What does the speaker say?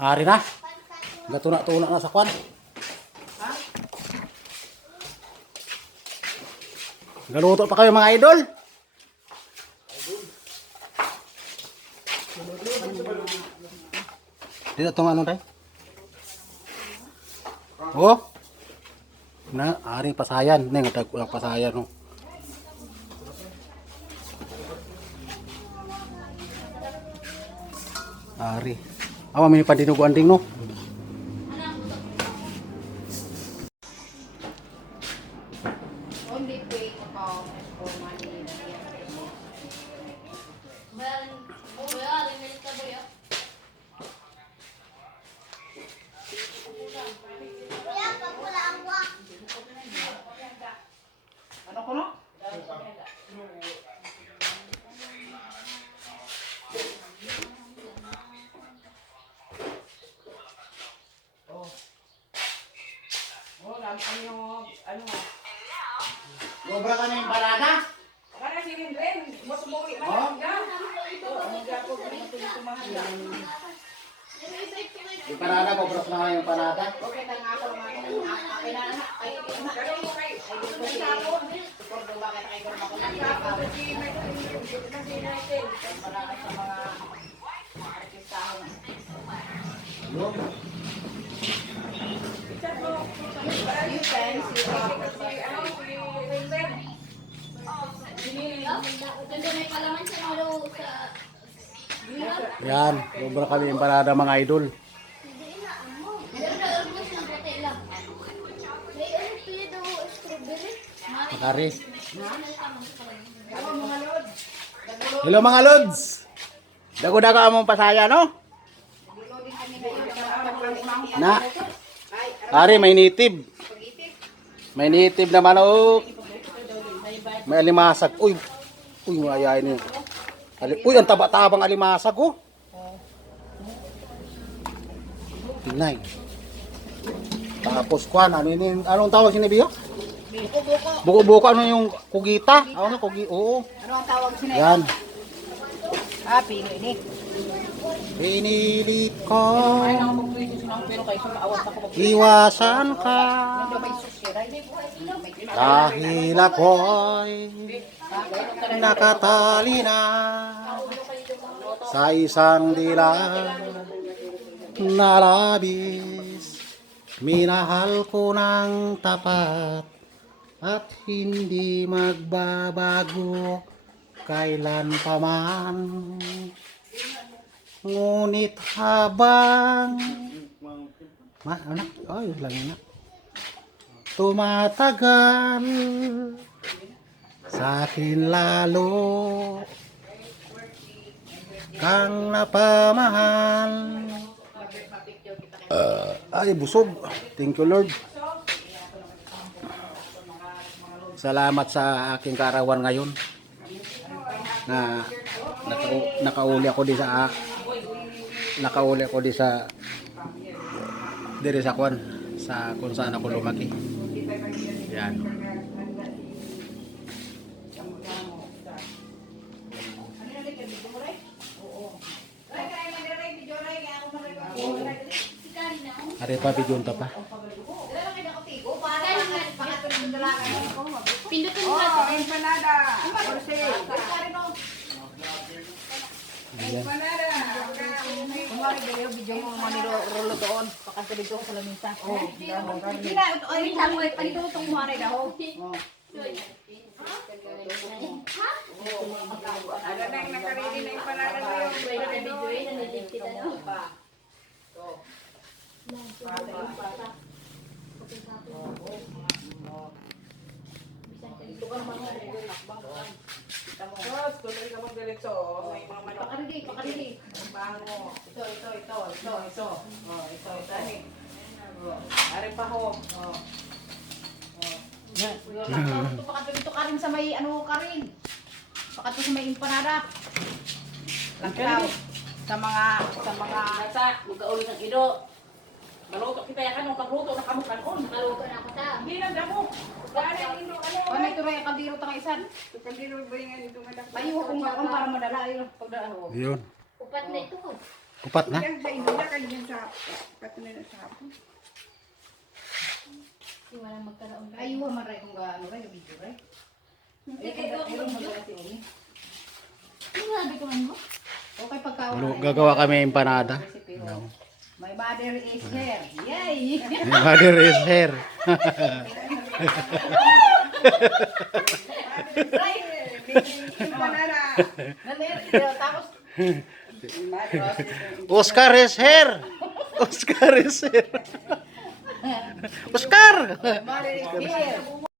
Hari na. Gatuna-tuna na sa kwan. Galuto pa kayo mga idol. Dito itong ano tayo? Oh. Na, aring pasayan. Ning tagkulang pasayan no. Ari. Awa may pandinuguan ding no. Only pay account for money. Ano ko no? Ano? Sobra ka na yung parada. Para si Lindren, mas umuwi man lang. Yung parada, sobra na nga yung parada. Okay, tanga ako naman. Ay na. Ay Pordo bakit kay Gorma ko lang. Para sa mga artistahan. You friends, you Yan, sobra kami yung parada mga idol. Makari. Hello mga lods. Dago-dago among pasaya no? Na. Ari may native. May native na manok. May alimasag. Uy. Uy, mayayain niyo. Uy, ang taba-tabang alimasag oh. Tinay. Tapos kwan, anong tawag sinabi yo? Buko-buko, ano yung kugita? Ano kugi? Oo. Ano ang tawag sila? Yan. Pili ni. Pinilit ko. Pero kayo maawat ako. Iwasan ka. May susira. Dahil ako'y nakatali na sa isang dilag na labis. Minahal ko ng tapat at hindi magbabago kailan pa man. Ngunit habang anak, ay lang na. Tumatagal sa akin lalo kang napamahal. Ay busog. Thank you Lord. Salamat sa aking karawan ngayon na nakauli ako di sa diri sa kwan sa kung saan ako lumaki. Yan. Are pa bigyon ta pa. Pindutin mo Oh, empanada. Orse. Empanada. Kumari dito yung video mo maniro-rolo doon. Pakanta dito sa lamisa. Oh, Hindi na, ay lang mo palito tong mare daw. Ada na yung nakarili na empanada ngayon. Tapos, tuloy ka mong diretso. May mga manok. Pakarili. Ang bango. Ito. Oh, ito. Ari pa ho. Oh. Pakanta dito ka rin sa may ano ka rin. Pakanta sa may empanada. Lakaw. Sa mga Nasa, mag-aulit ng ido. Maluto kita yakan ng pagluto na kamu kanon. maluto na ako ta. Hindi lang damo. Dali ang ino ano. May tuloy kaldero ta isan. Kandilo ba yung ito nga. Bayo kung para madala yun pagdaan ho. Yun. Upat na ito. Upat na? Yan sa inyo, kanya sa patuloy na sapo. Ayuha man rin kung ano rin, video rin. Ayun mo ba si Umi? Okay, Gagawa kami empanada. My mother is here. Yay! My mother is here. Tapos, Oscar is here. Oscar is here. Oscar! mother is here.